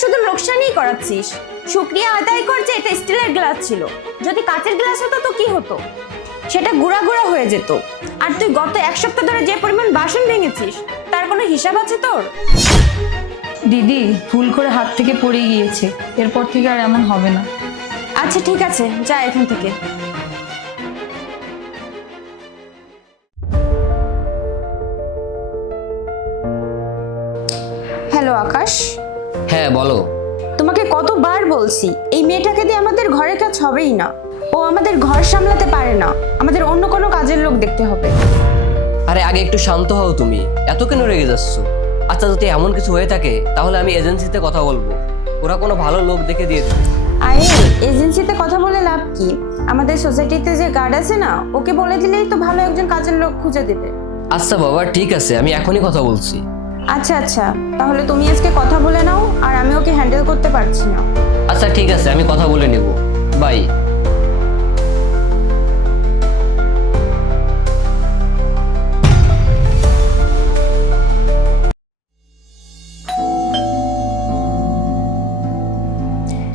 শুধু লোকসানই করাচ্ছিস। শুকরিয়া আদায় কর যে এটা স্টিলের গ্লাস ছিল। যদি কাচের গ্লাস হতো তো কি হতো? সেটা গুঁড়া গুঁড়া হয়ে যেত। আর তুই গত এক সপ্তাহ ধরে যে পরিমাণ বাসন ভেঙেছিস তার কোনো হিসাব আছে তোর? দিদি ভুল করে হাত থেকে পড়ে গিয়েছে, এরপর থেকে আর এমন হবে না। আচ্ছা ঠিক আছে, যা এখান থেকে। হ্যালো আকাশ। হ্যাঁ বলো। তোমাকে কতবার বলছি এই মেয়েটাকে দিয়ে আমাদের ঘরের কাজ হবেই না। ও আমাদের ঘর সামলাতে পারে না, আমাদের অন্য কোনো কাজের লোক দেখতে হবে। আরে আগে একটু শান্ত হও, তুমি এত কেন রেগে যাচ্ছ? আচ্ছা যদি এমন কিছু হয়ে থাকে তাহলে আমি এজেন্সিতে কথা বলবো, ওরা কোনো ভালো লোক দেখে দিয়ে দেবে। আরে এজেন্সিতে কথা বলে লাভ কি? আমাদের সোসাইটিতে যে গার্ড আছে না, ওকে বলে দিলেই তো ভালো একজন কাজের লোক খুঁজে দেবে। আচ্ছা বাবা ঠিক আছে, আমি এখনই কথা বলছি। আচ্ছা আচ্ছা, তাহলে তুমি আজকে কথা বলে নাও, আর আমি ওকে হ্যান্ডেল করতে পারছি না। আচ্ছা ঠিক আছে, আমি কথা বলে নেব। বাই।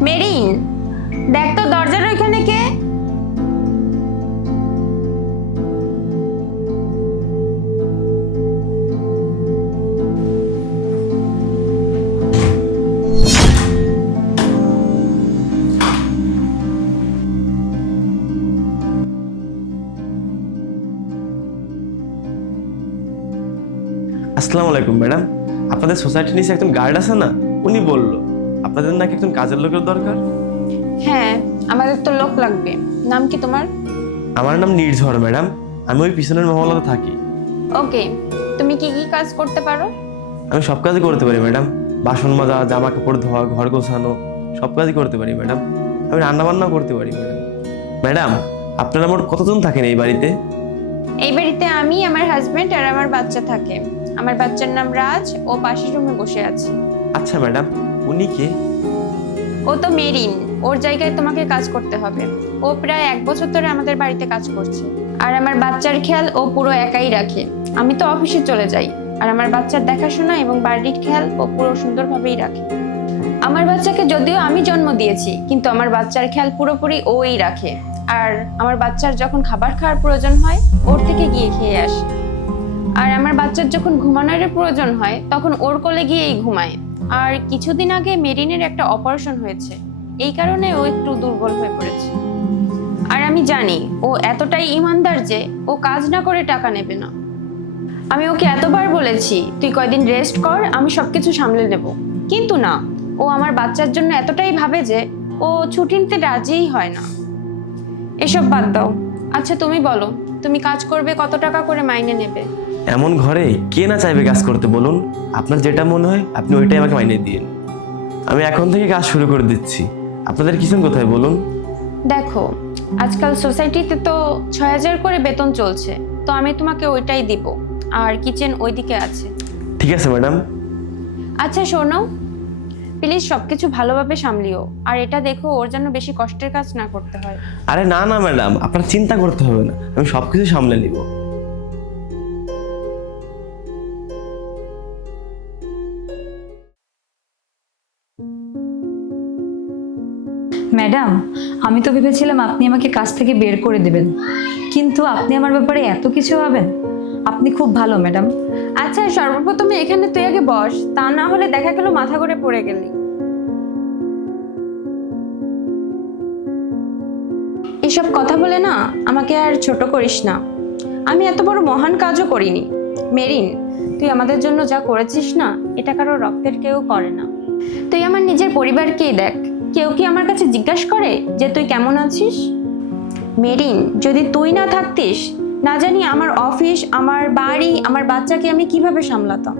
মেরিন, দেখ তো দরজার ওইখানে কে? আসসালামু আলাইকুম ম্যাডাম, আপনাদের সোসাইটির নিচে একজন গার্ড আছে না, উনি বলল আপনাদের নাকি একজন কাজের লোকের দরকার। হ্যাঁ, আমাদের তো লোক লাগবে। নাম কি তোমার? আমার নাম নির্ঝর ম্যাডাম, আমি ওই পিছনের মহলাতে থাকি। ওকে, তুমি কি কি কাজ করতে পারো? আমি সব কাজই করতে পারি ম্যাডাম, বাসন মাজা, জামা কাপড় ধোয়া, ঘর গোছানো, সব কাজই করতে পারি ম্যাডাম। আমি রান্না বান্নাও করতে পারি ম্যাডাম। ম্যাডাম আপনারা মোট কতজন থাকেন এই বাড়িতে? এই বাড়িতে আমি, আমার হাজবেন্ড আর আমার বাচ্চা থাকে। আমার বাচ্চার নাম রাজ, ও পাশের রুমে বসে আছে। আচ্ছা ম্যাডাম, উনি কে? ও তো মেরিন, ওর জায়গায় তোমাকে কাজ করতে হবে। ও প্রায় 1 বছর ধরে আমাদের বাড়িতে কাজ করছে। আর আমার বাচ্চার খেয়াল ও পুরো একাই রাখে। আমি তো অফিসে চলে যাই, আর আমার বাচ্চার দেখাশোনা এবং বাড়ির খেয়াল ও পুরো সুন্দরভাবেই রাখে। আমার বাচ্চাকে যদিও আমি জন্ম দিয়েছি, কিন্তু আমার বাচ্চার খেয়াল পুরোপুরি ওই রাখে। আর আমার বাচ্চার যখন খাবার খাওয়ার প্রয়োজন হয়, ওর থেকে গিয়ে খেয়ে আসে। আর আমার বাচ্চার যখন ঘুমানোর প্রয়োজন হয়, তখন ওর কোলে গিয়েই ঘুমায়। আর কিছুদিন আগে মেরিনের একটা অপারেশন হয়েছে, এই কারণে ও একটু দুর্বল হয়ে পড়েছে। আর আমি জানি ও এতটাই ইমানদার যে ও কাজ না করে টাকা নেবে না। আমি ওকে এতবার বলেছি তুই কয়দিন রেস্ট কর, আমি সবকিছু সামলে নেব, কিন্তু না, ও আমার বাচ্চার জন্য এতটাই ভাবে যে ও ছুটি নিতে রাজিই হয় না। এসব বাদ দাও। আচ্ছা তুমি বলো, তুমি কাজ করবে, কত টাকা করে মাইনে নেবে? এমন ঘরে কে না চাইবে কাজ করতে বলুন? আপনার যেটা মনে হয় আপনি ওইটাই আমাকে মাইনে দিন, আমি এখন থেকে কাজ শুরু করে দিচ্ছি। আপনাদের কিচেন কোথায় বলুন? দেখো, আজকাল সোসাইটিতে তো 6000 করে বেতন চলছে, তো আমি তোমাকে ওইটাই দিব। আর কিচেন ওইদিকে আছে। ঠিক আছে ম্যাডাম। আচ্ছা শোনো, প্লিজ সবকিছু ভালোভাবে সামলিও, আর এটা দেখো ওর যেন বেশি কষ্টের কাজ না করতে হয়। আরে না না ম্যাডাম, আপনার চিন্তা করতে হবে না, আমি সবকিছু সামলে নিব। ম্যাডাম, আমি তো ভেবেছিলাম আপনি আমাকে কাজ থেকে বের করে দেবেন, কিন্তু আপনি আমার ব্যাপারে এত কিছু ভাবেন। আপনি খুব ভালো ম্যাডাম। আচ্ছা সর্বপ্রথমে এখানে তুই আগে বস, তা না হলে দেখা গেল মাথা করে পড়ে গেলি। এসব কথা বলে না আমাকে আর ছোট করিস না, আমি এত বড় মহান কাজও করিনি। মেরিন, তুই আমাদের জন্য যা করেছিস না, এটা কারো রক্তের কেউ করে না। তুই আমার নিজের পরিবারকেই দেখ, কেউ কি আমার কাছে জিজ্ঞাসা করে যে তুই কেমন আছিস? মেরিন, যদি তুই না থাকতিস, না জানি আমার অফিস, আমার বাড়ি, আমার বাচ্চাকে আমি কিভাবে সামলাতাম।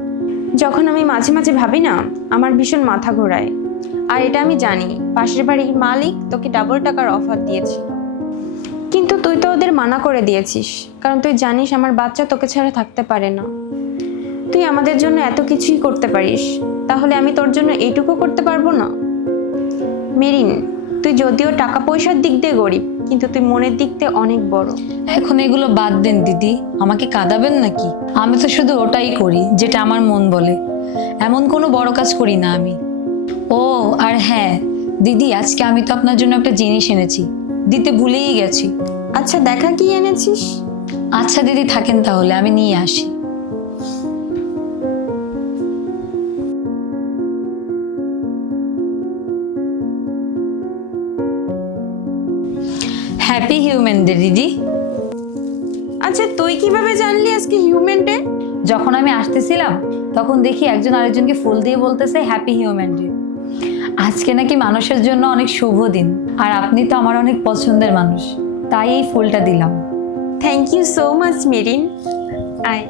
যখন আমি মাঝে মাঝে ভাবি না, আমার ভীষণ মাথা ঘোরায়। আর এটা আমি জানি পাশের বাড়ির মালিক তোকে ডাবল টাকার অফার দিয়েছিল, কিন্তু তুই তো ওদের মানা করে দিয়েছিস, কারণ তুই জানিস আমার বাচ্চা তোকে ছাড়া থাকতে পারে না। তুই আমাদের জন্য এত কিছুই করতে পারিস, তাহলে আমি তোর জন্য এইটুকু করতে পারবো না? মেরিন, তুই যদিও টাকা পয়সার দিক দিয়ে গরিব, কিন্তু তুই মনের দিক দিয়ে অনেক বড়। এখন এগুলো বাদ দেন দিদি, আমাকে কাঁদাবেন নাকি? আমি তো শুধু ওটাই করি যেটা আমার মন বলে, এমন কোনো বড় কাজ করি না আমি। ও আর হ্যাঁ দিদি, আজকে আমি তো আপনার জন্য একটা জিনিস এনেছি, দিতে ভুলেই গেছি। আচ্ছা দেখা, কি এনেছিস? আচ্ছা দিদি থাকেন তাহলে, আমি নিয়ে আসি। হ্যাপি হিউম্যান ডে দিদি। আচ্ছা তুই কিভাবে জানলি আজকে হিউম্যান ডে? যখন আমি আসতেছিলাম তখন দেখি একজন আরেকজনকে ফুল দিয়ে বলতেছে হ্যাপি হিউম্যান ডে। আজকে নাকি মানুষের জন্য অনেক শুভ দিন, আর আপনি তো আমার অনেক পছন্দের মানুষ, তাই এই ফুলটা দিলাম। থ্যাংক ইউ সো মাচ মেরিন। আয়।